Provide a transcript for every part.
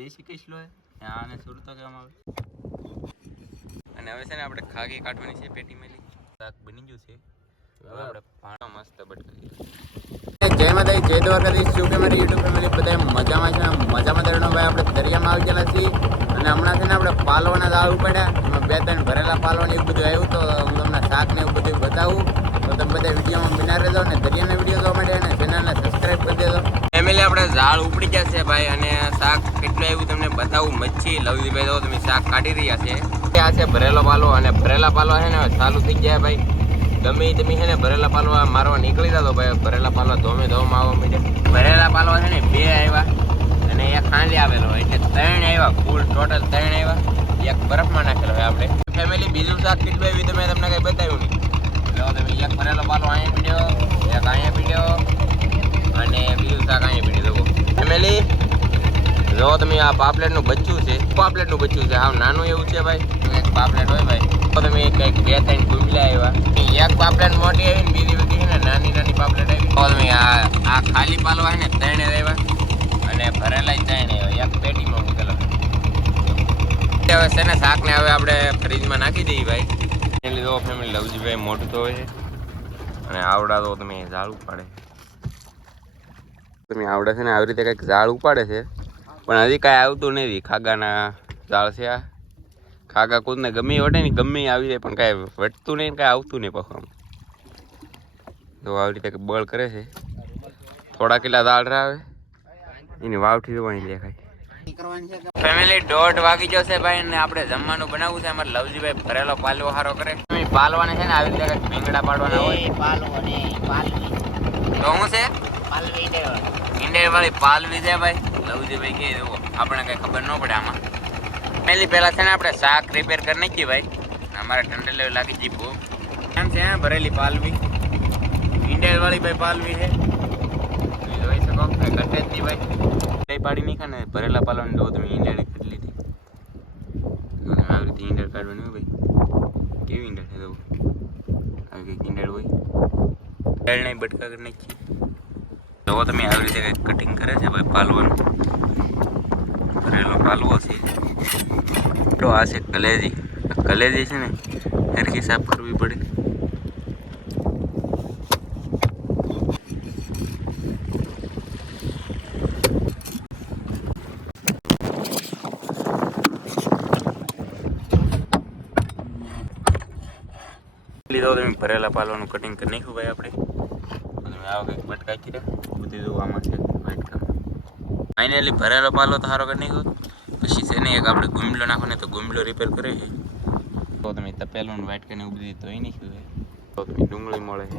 દેશી કિસલો હે આને સુરતો કહેવામાં આવે. અને હવે છે ને આપણે ખાગી કાઢવાની છે પેટી મેલી. શાક બની ગયું છે. હવે આપણે પાણો મસ્ત બટકાવી જય માતાજી જય દ્વારકાધીશ. શું કે મારી યુટ્યુબ ફેમિલી બધા મજામાં છે મજામાં ભાઈ આપણે દરિયામાં આવી ગયેલા છીએ. અને હમણાં છે ને આપણે પાલવાના દાળ ઉપાડ્યા. એમાં બે ત્રણ ભરેલા પાલવાની એવું બધું આવ્યું. તો હું તમને શાક ને એવું બધું બતાવું. તો તમે બધા વિડીયોમાં બિના રહેજો અને દરિયાના વીડિયો જોવા માટે અને ચેનલને સબસ્ક્રાઈબ કરી દેજો. ફેમિલી આપણે ઝાડ ઉપડી ગયા છે ભાઈ અને શાક કેટલું આવ્યું તમને બતાવું? મચ્છી લવજીભાઈ તો તમે શાક કાઢી રહ્યા છે. આ છે ભરેલો પાલો અને ભરેલા પાલો છે ને ચાલુ થઈ ગયા ભાઈ. ગમે તમે છે ને ભરેલા પાલો મારવા નીકળી જતો ભાઈ. ભરેલા પાલો ધોમે ધોમ આવવા માંડ્યા. ભરેલા પાલો છે ને બે આવ્યા અને એક ખાંડી આવેલો એટલે ત્રણ આવ્યા, ફૂલ ટોટલ ત્રણ આવ્યા. એક બરફમાં નાખેલો હોય આપણે. ફેમિલી બીજું શાક કેટલું આવ્યું તમે તમને કંઈ બતાવ્યું નહીં. એટલે તમે એક ભરેલો પાલો અહીંયા પીડ્યો એક અહીંયા પીડ્યો અને બીજું શાક અહીંયા પીડ્યું જુઓ ફેમિલી તમે આ પાપલેટનું બચ્ચું છે. પાપલેટનું બચ્ચું છે. આમ નાનું એવું છે ભાઈ. એક પાપલેટ હોય ભાઈ. તો તમે કંઈક બે ત્રણ ગુમલા આવ્યા. એક પાપલેટ મોટી આવી ને બીજી બધી ને નાની નાની પાપલેટ આવી. તો તમે આ આ ખાલી પાલવા ને ત્રણે આવ્યા અને ભરેલા ત્રણે આવ્યા એક પેટીમાં મૂકેલો હવે છે ને શાક ને હવે આપણે ફ્રીજમાં નાખી દઈએ ભાઈ. એ લીધો ફેમિલી લવજીભાઈ મોટું તો હોય છે. અને આવડા તો તમે ઝાડ ઉપાડે. તમે આવડે છે ને આવી રીતે કંઈક ઝાડ ઉપાડે છે. પણ હજી કાંઈ આવતું નથી. ખાગાના ઝાડ છે આ. ખાગા કૂદને ગમે વટે ને ગમે આવી જાય પણ કાંઈ વટતું નહીં કાંઈ આવતું નહીં પાછું તો આવી રીતે બળ કરે છે. થોડા કેટલા દાળ આવે એની વાવઠી જોવાની દેખાય. ફેમિલી દોઢ વાગી જશે ભાઈ ને આપણે જમવાનું બનાવવું છે. અમારે લવજીભાઈ ભરેલો પાલવો હારો કરે. પાલવાને છે ને આવી રીતે ભીંગડા પાડવાના હોય. પાલવો પાલો પાલવી. તો શું છે? દેવાનો. વાળી પાલવી છે ભાઈ. લવજીભાઈ કે જુઓ આપણે કઈ ખબર ન પડે આમાં. પહેલી પહેલા છે ને આપણે શાક રિપેર કરી નાખીએ ભાઈ. અમારે ઠંડે લેવું લાગી જી બહુ એમ છે ભરેલી પાલવી. ઈંડેર વાળી ભાઈ પાલવી છે. જોઈ શકો, કઈ ઘટે નહીં ભાઈ. કઈ પાડી નહીં ને, ભરેલા પાલવાની જો તમે ઈંડેર લીધી. અને આવી રીતે ઈંડેર કાઢવાની હોય ભાઈ. કેવી ઈંડેર છે તો આવી કંઈક ઈંડેર હોય. ઈંડેર નહીં બટકા કરી નાખીએ. જો તમે આવી રીતે કંઈક કટિંગ કરે છે ભાઈ પાલવાનું? ભરેલો પાલવો છે. તો આ છે કલેજી. કલેજી છે ને, હરખી સાફ કરવી પડે. લીધો તમે ભરેલા પાલવાનું કટિંગ કરી નાખ્યું ભાઈ આપણે. આવો કંઈક બટકા કીધા બધી જોવામાં છે વાટકા ફાઇનલી ભરેલો પાલો તો સારો કરી નાખ્યો. પછી છે ને એક આપણે ગુમલો નાખો ને તો ગુમલો રિપેર કરે છે તો તમે તપેલું વાઇટ કરીને ઊભી એવું બધું ધોઈ નહીં છે તો તમે ડુંગળી મળે. છે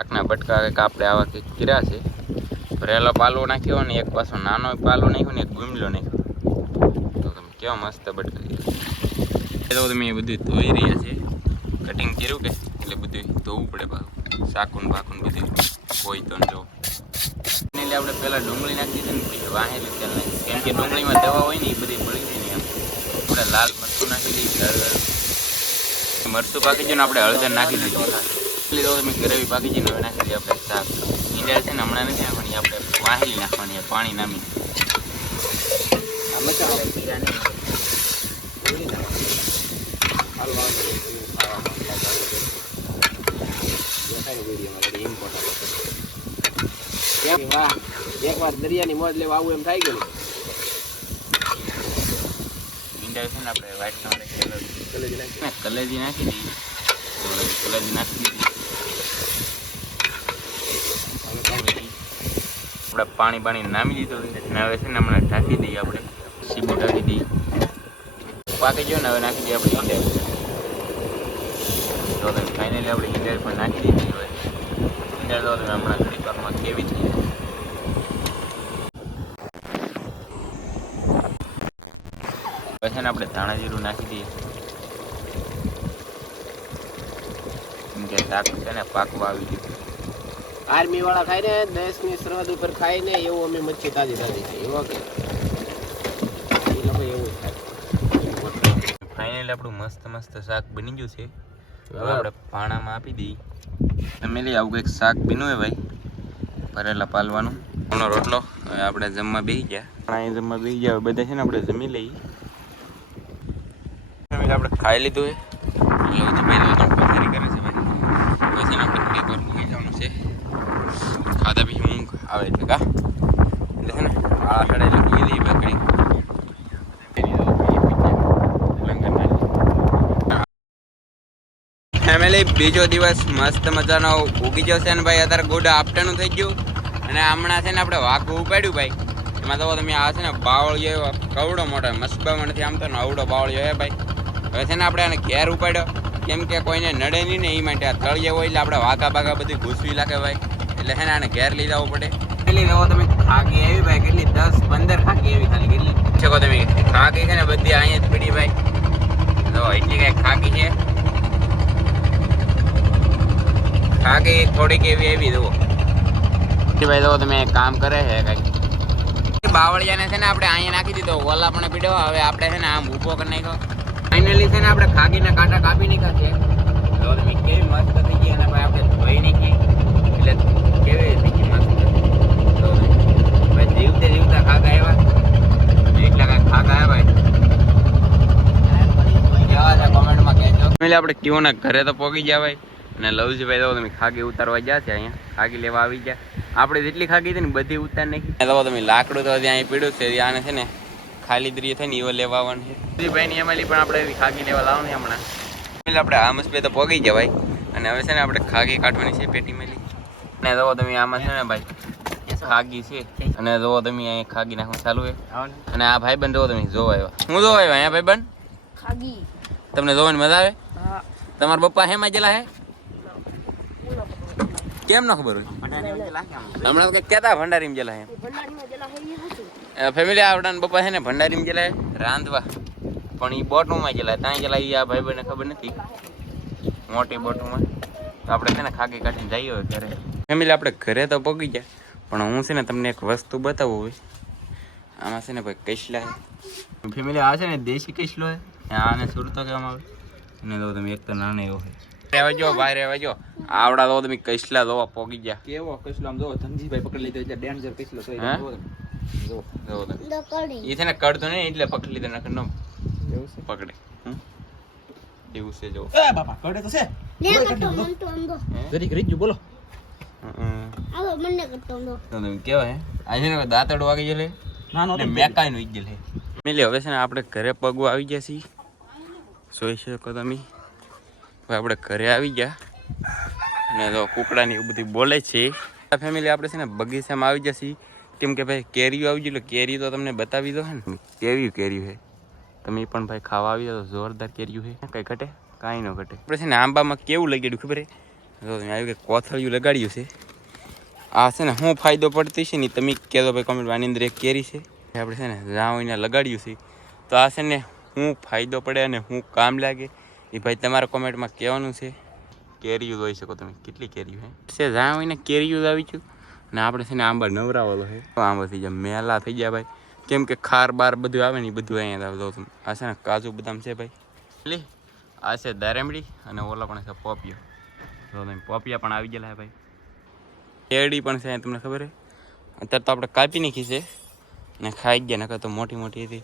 આખના બટકા કંઈક આપણે આવા કંઈક કર્યા છે. ભરેલો પાલવો નાખ્યો ને એક પાછો નાનો પાલો નાખ્યો ને એક ગુમલો નાખ્યો. તો તમે કેવા મસ્ત બટકા કર્યા. તો તમે એ બધું ધોઈ રહ્યા છે. કટિંગ કર્યું કે? એટલે બધું ધોવું પડે પાછું. સાકુન બાકુન બધું કોઈ તો જો. એટલે આપણે પહેલાં ડુંગળી નાખી છે ને પછી વાહેલી તેલ નાખી કેમ કે ડુંગળીમાં દવા હોય ને એ બધી મળી જાય ને એમ. આપણે લાલ મરચું નાખી દઈએ મરચું પાકી જાય ને આપણે હળદર નાખી દીધી. તો તમે ગ્રેવી પાકી જઈને હવે નાખી દઈએ આપણે શાક. ઈંડા છે ને હમણાં નથી નાખવાની, આપણે વાહેલી નાખવાની પાણી નામી આ મસાલો જીરાને કેમ વાહ. એકવાર દરિયાની મોજ લેવા આવું એમ થાય ગયું? ઈંડા છે ને આપણે વ્હાઈટ કલેજી નાખી. કલેજી નાખી કલેજી નાખી દીધી આપણે પાણી પાણી નામી દીધું ને હવે છે ને હમણાં ઢાંકી દઈએ આપણે. સીબું ઢાંકી દઈએ. પાકી ગયો ને હવે નાખી દઈએ આપણે ઈંડેર તો ફાઇનલી આપણે ઈંડેર પણ નાખી દીધી હવે ઈંડેર તો હમણાં ઘડી પાકમાં કેવી થઈ હવે છે ને આપણે ધાણા જીરું નાખી દઈએ. કે શાક છે ને પાકવા આવી ગયું આર્મી વાળા ખાય ને દેશની સરહદ ઉપર ખાય ને એવું અમે મચ્છી તાજી તાજી છે એવા કે? એ લોકો એવું ફાઇનલી આપણું મસ્ત મસ્ત શાક બની ગયું છે. હવે આપણે પાણામાં આપી દઈએ. ફેમિલી આવું કંઈક શાક બીનું હોય ભાઈ ભરેલા પાલવાનું. હમણાં રોટલો હવે આપણે જમવા બેસી ગયા. પાણી જમવા બેસી ગયા બધા છે ને આપણે જમી લઈએ. ખાઈ લીધું છે. એટલે હજી ભાઈ તો પથારી કરે છે ભાઈ. પછી એને આપણે ઘડીક વાર ઊંઘી જવાનું છે. ખાધા પછી ઊંઘ આવે છે, કા? એટલે છે ને આ સાડા એટલે ઊંઘી લઈએ બકડી ફેમિલી બીજો દિવસ મસ્ત મજાનો ઉગી છે ને ભાઈ. અત્યારે ગુડ આફ્ટરનૂન થઈ ગયું. અને હમણાં છે ને આપણે વાઘું ઉપાડ્યું ભાઈ. એમાં તો તમે આ છે ને બાવળિયો એવો કવડો મોટો, મસ્ત નથી આમ તો નવડો બાવળિયો હે ભાઈ. હવે છે ને આપણે આને ઘેર ઉપાડ્યો. કેમ કે કોઈને નડે નહીં ને એ માટે આ તળિયે હોય એટલે આપણે વાઘા બાઘા બધી ઘૂસવી લાગે ભાઈ. એટલે છે ને આને ઘેર લઈ જવું પડે. કેટલી લેવો તમે ખાકી આવી ભાઈ? કેટલી દસ પંદર ખાકી આવી ખાલી? કેટલી? શકો તમે ખાકી છે ને બધી અહીંયા જ પડી ભાઈ. તો એટલી કાંઈ ખાકી છે. ખાકી થોડીક એવી એવી જુઓ. ભાઈ તો તમે કામ કરે છે કંઈક બાવળિયાને છે ને આપણે અહીંયા નાખી દીધો ઓલા પણ પીડ્યો. હવે આપણે છે ને આમ ઊભો કરી નાખ્યો. ફાઇનલી છે ને આપણે ખાગીના કાંટા કાપી નાખ્યા છે. તો તમે કેવી મસ્ત થઈ ગઈ અને ભાઈ આપણે ધોઈ નાખી. એટલે કેવી થઈ ગઈ મસ્ત. ભાઈ જીવતે જીવતા ખાગા આવ્યા. એટલા કાંઈ ખાગા આવ્યા કોમેન્ટમાં કહેજો. ફેમિલી આપણે કેવોના ઘરે તો પહોંચી ગયા ભાઈ. અને લવજીભાઈ તો તમે ખાગી ઉતારવા ગયા છે અહીંયા. ખાગી લેવા આવી ગયા. આપણે જેટલી ખાગી હતી ને બધી ઉતાર નાખી. તો તમે લાકડું તો ત્યાં પીડ્યું છે આને છે ને ખાલી દરી થાય ને એવો લેવા આવવાનું છે. લવજીભાઈ ની એમાં પણ આપણે એવી ખાગી લેવા લાવવાની હમણાં. એટલે આપણે બે તો પહોંચી ગયા ભાઈ. અને હવે છે ને આપણે ખાગી કાઢવાની છે પેટી મેલી. અને જોવો તમે આમાં છે ને ભાઈ ખાગી છે. અને જોવો તમે અહીંયા ખાગી નાખવાનું ચાલુ છે. અને આ ભાઈ બંધ જોવો તમે જોવા આવ્યા હું જોવા આવ્યા અહીંયા ભાઈ બંધ ખાગી. તમને જોવાની મજા આવે? હા. તમારા પપ્પા હેમાં જેલા હે? કેમ ન ખબર હોય? હમણાં કહેતા ભંડારીમાં જેલા હે. ફેમિલી આવડા પપ્પા છે ને ભંડારીમાં હે રાંધવા. પણ એ બોટમાં ગયેલા ત્યાં ગયેલા એ આ ભાઈ બહેને ખબર નથી. મોટી બોટમાં. તો આપણે છે ને ખાગી કાઢીને જઈએ હોય ઘરે. ફેમિલી આપણે ઘરે તો પગી ગયા પણ હું છે ને તમને એક વસ્તુ બતાવું હોય. આમાં છે ને ભાઈ કૈસલા ફેમિલી આ છે ને દેશી કૈસલો હે આને સુરતો કહેવામાં આવે. અને તો તમે એક તો નાનો એવો હોય રહેવા જો ભાઈ રહેવા જો આવડા તો તમે કૈસલા દોવા પોગી ગયા. કેવો કસલો આમ જો ધનજીભાઈ પકડી લીધો એટલે ડેન્જર કસલો થઈ હે? જો જો ને. કડતો નહીં એટલે પકડી લીધો નકર નો એવું છે? પકડે? એવું છે જો. એ બાપા કડે તો છે. લે કટો મન તો અંગો જરી કરી જો બોલો. આવો મને કટો અંદો તો તમે કેવાય આ છે ને દાંતડો વાગી ગયેલે નાનો ને મેકાઈ નું ગયેલે મિલી હવે છે ને આપણે ઘરે પગવા આવી ગયા છીએ. જોઈ શકો તમે. હવે આપણે ઘરે આવી ગયા. અને તો કુકડાની એવું બધી બોલે છે. ફેમિલી આપણે છે ને બગીચામાં આવી જશે કેમ કે ભાઈ કેરીઓ આવી ગયું એટલે કેરી તો તમને બતાવી દો હે ને. કેવી કેરીઓ છે તમે પણ ભાઈ ખાવા આવી તો જોરદાર કેરીઓ છે કઈ ઘટે? કાંઈ ન ઘટે. આપણે છે ને આંબામાં કેવું લગાડ્યું, ખબર છે જો તમે આવ્યું કે કોથળિયું લગાડ્યું છે. આ છે ને શું ફાયદો પડતી છે ને તમે કહેતો ભાઈ કોમેન્ટ આની અંદર એક કેરી છે. આપણે છે ને એને લગાડ્યું છે. તો આ છે ને શું ફાયદો પડે અને શું કામ લાગે, એ ભાઈ તમારા કોમેન્ટમાં કહેવાનું છે. કેરીઓ જોઈ શકો તમે, કેટલી કેરીઓ છે છે કેરીઓ આવી છું ને આપણે છે ને આંબા નવરાવેલો છે. આંબા થઈ જાય મેલા થઈ ગયા ભાઈ. કેમ કે ખાર બાર બધું આવે ને એ બધું અહીંયા આવે તમે આ છે ને કાજુ બદામ છે ભાઈ. લે, આ છે દારેમડી અને ઓલા પણ છે પોપિયો. તો તમે પોપિયા પણ આવી ગયેલા ભાઈ. કેળી પણ છે, તમને ખબર છે? અત્યારે તો આપણે કાપી નાખી છે અને ખાઈ ગયા, નકર તો મોટી મોટી હતી.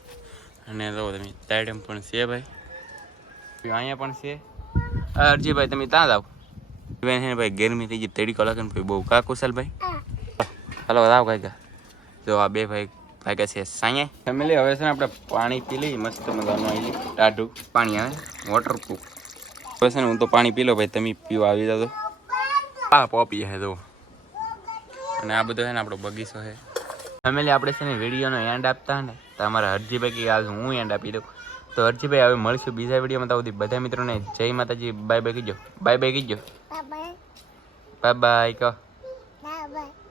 અને તો તમે તાડમ પણ છે ભાઈ. અહીંયા પણ છે. અરજીભાઈ, તમે ત્યાં જાઓ બેન છે ભાઈ, ગરમી થઈ ગઈ તેડી કલાક બહુ કા કુશલ હાલો આવ જો આ બે ભાઈ ભાઈ છે સાંયે ફેમિલી હવે છે ને આપણે પાણી પી લઈએ મસ્ત મજાનું આવી ટાઢું પાણી આવે વોટરપ્રૂફ હવે છે ને હું તો પાણી પી લો ભાઈ તમે પીવા આવી જાઓ આ પોપી હે તો અને આ બધો છે ને આપણો બગીચો છે. ફેમિલી આપણે છે ને વિડીયોનો એન્ડ આપતા ને તો અમારા હરજીભાઈ કે આજ હું એન્ડ આપી દઉં. તો હરજીભાઈ હવે મળશું બીજા વિડીયોમાં. તો સુધી બધા મિત્રોને જય માતાજી બાય બાય કીજો. બાય બાય કીજો. બાય બાય બાય કહો. Bye bye